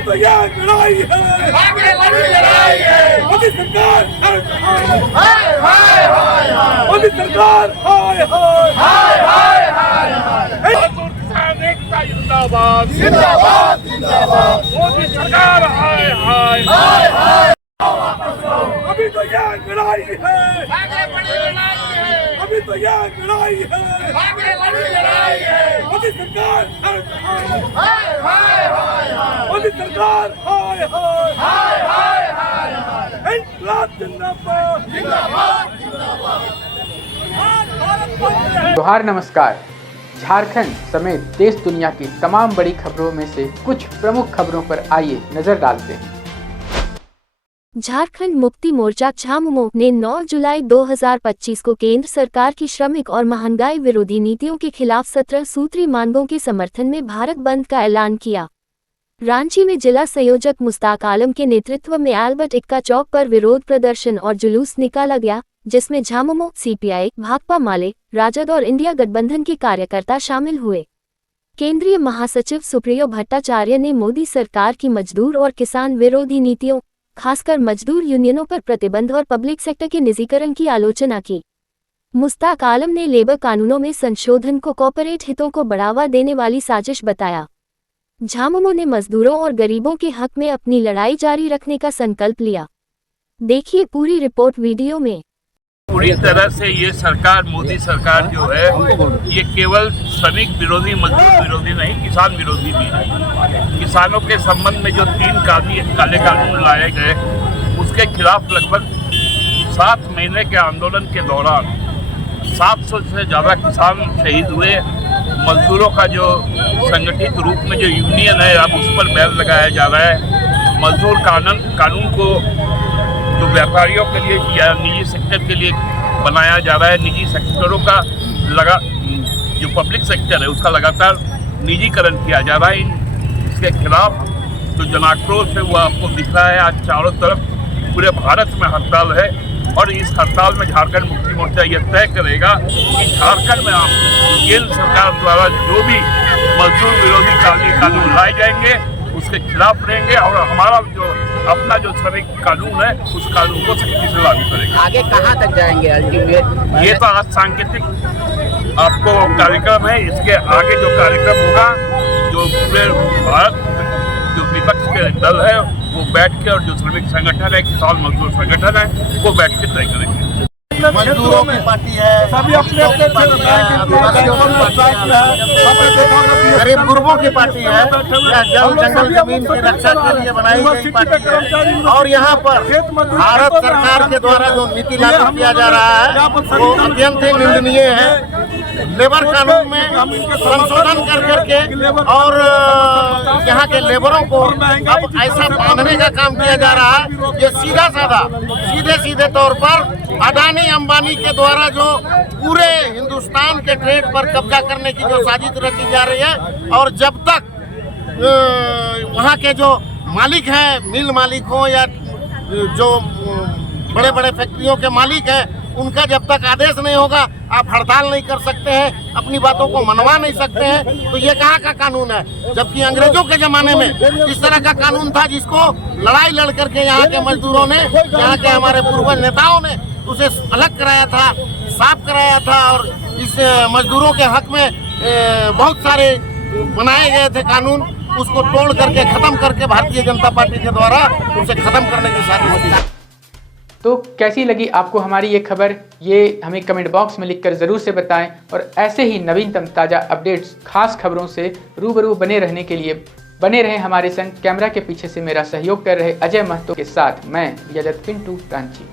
तो ये लड़ाई है, आगे बड़ी लड़ाई है। मोदी सरकार हाय हाय हाय, मोदी सरकार हाय हाय हाय हाय हाय। मजदूर किसान एकता जिंदाबाद जिंदाबाद जिंदाबाद। मोदी सरकार हाय हाय हाय हाय। अभी तो ये लड़ाई है, आगे बड़ी लड़ाई है। अभी तो ये लड़ाई है, आगे बड़ी लड़ाई है। मोदी सरकार हाय हाय हाय हाय हाय, मोदी सरकार हाय हाय हाय हाय हाय। इंकलाब जिंदाबाद जिंदाबाद। जोहार, नमस्कार। झारखंड समेत देश दुनिया की तमाम बड़ी खबरों में से कुछ प्रमुख खबरों पर आइए नजर डालते हैं। झारखंड मुक्ति मोर्चा झामुमो ने 9 जुलाई 2025 को केंद्र सरकार की श्रमिक और महंगाई विरोधी नीतियों के खिलाफ 17 सूत्री मांगों के समर्थन में भारत बंद का ऐलान किया। रांची में जिला संयोजक मुश्ताक आलम के नेतृत्व में अल्बर्ट एक्का चौक पर विरोध प्रदर्शन और जुलूस निकाला गया, जिसमें झामुमो, सीपीआई, भाकपा माले, राजद और इंडिया गठबंधन के कार्यकर्ता शामिल हुए। केंद्रीय महासचिव सुप्रियो भट्टाचार्य ने मोदी सरकार की मजदूर और किसान विरोधी नीतियों, खासकर मजदूर यूनियनों पर प्रतिबंध और पब्लिक सेक्टर के निजीकरण की आलोचना की। मुश्ताक आलम ने लेबर कानूनों में संशोधन को कॉर्पोरेट हितों को बढ़ावा देने वाली साजिश बताया। झामुमो ने मजदूरों और गरीबों के हक में अपनी लड़ाई जारी रखने का संकल्प लिया। देखिए पूरी रिपोर्ट वीडियो में। पूरी तरह से ये सरकार, मोदी सरकार जो है, ये केवल श्रमिक विरोधी, मजदूर विरोधी नहीं, किसान विरोधी भी है। किसानों के संबंध में जो 3 काले कानून लाए गए, उसके खिलाफ लगभग 7 महीने के आंदोलन के दौरान 700 से ज़्यादा किसान शहीद हुए। मजदूरों का जो संगठित रूप में जो यूनियन है, अब उस पर बैन लगाया जा रहा है। मजदूर कानून को जो व्यापारियों के लिए या निजी सेक्टर के लिए बनाया जा रहा है, निजी सेक्टरों का जो पब्लिक सेक्टर है उसका लगातार निजीकरण किया जा रहा है। इसके खिलाफ जो जनाक्रोश है वो आपको दिख रहा है। आज चारों तरफ पूरे भारत में हड़ताल है और इस हड़ताल में झारखंड मुक्ति मोर्चा ये तय करेगा कि झारखंड में आप केंद्र सरकार द्वारा जो भी मजदूर विरोधी कानून लाए जाएंगे उसके खिलाफ रहेंगे और हमारा जो अपना जो श्रमिक कानून है उस कानून को सख्ती से लागू करेंगे। आगे कहाँ तक जाएंगे अल्टीमेट? ये तो आज सांकेतिक आपको कार्यक्रम है। इसके आगे जो कार्यक्रम होगा, जो पूरे भारत जो विपक्ष के दल है वो बैठ के, और जो श्रमिक संगठन है, किसान मजदूर संगठन है, वो बैठ के तय करेंगे। मजदूरों की पार्टी है, सभी अपने अपने गरीब गुरबों की पार्टी है, यह जंगल जमीन की रक्षा के लिए बनाई गई पार्टी है। और यहाँ पर भारत सरकार के द्वारा जो नीति लागू किया जा रहा है वो अत्यंत ही निंदनीय है। लेबर कानून में संशोधन कर करके और यहाँ के लेबरों को अब ऐसा बांधने का काम किया जा रहा है, ये सीधा साधा सीधे तौर पर अडानी अंबानी के द्वारा जो पूरे हिंदुस्तान के ट्रेड पर कब्जा करने की जो साजिश रची जा रही है। और जब तक वहाँ के जो मालिक हैं, मिल मालिक हो या जो बड़े बड़े फैक्ट्रियों के मालिक हैं, उनका जब तक आदेश नहीं होगा आप हड़ताल नहीं कर सकते हैं, अपनी बातों को मनवा नहीं सकते हैं। तो ये कहाँ का कानून है? जबकि अंग्रेजों के ज़माने में इस तरह का कानून था जिसको लड़ाई लड़ करके यहाँ के मजदूरों ने, यहाँ के हमारे पूर्वज नेताओं ने उसे अलग कराया था, साफ कराया था। और इस मजदूरों के हक में बहुत सारे बनाए गए थे कानून, उसको तोड़ करके ख़त्म करके भारतीय जनता पार्टी के द्वारा उसे ख़त्म करने की साजिश की। तो कैसी लगी आपको हमारी ये खबर, ये हमें कमेंट बॉक्स में लिखकर ज़रूर से बताएं। और ऐसे ही नवीनतम ताज़ा अपडेट्स, खास खबरों से रूबरू बने रहने के लिए बने रहें हमारे संग। कैमरा के पीछे से मेरा सहयोग कर रहे अजय महतो के साथ मैं यजत पिंटू रांची।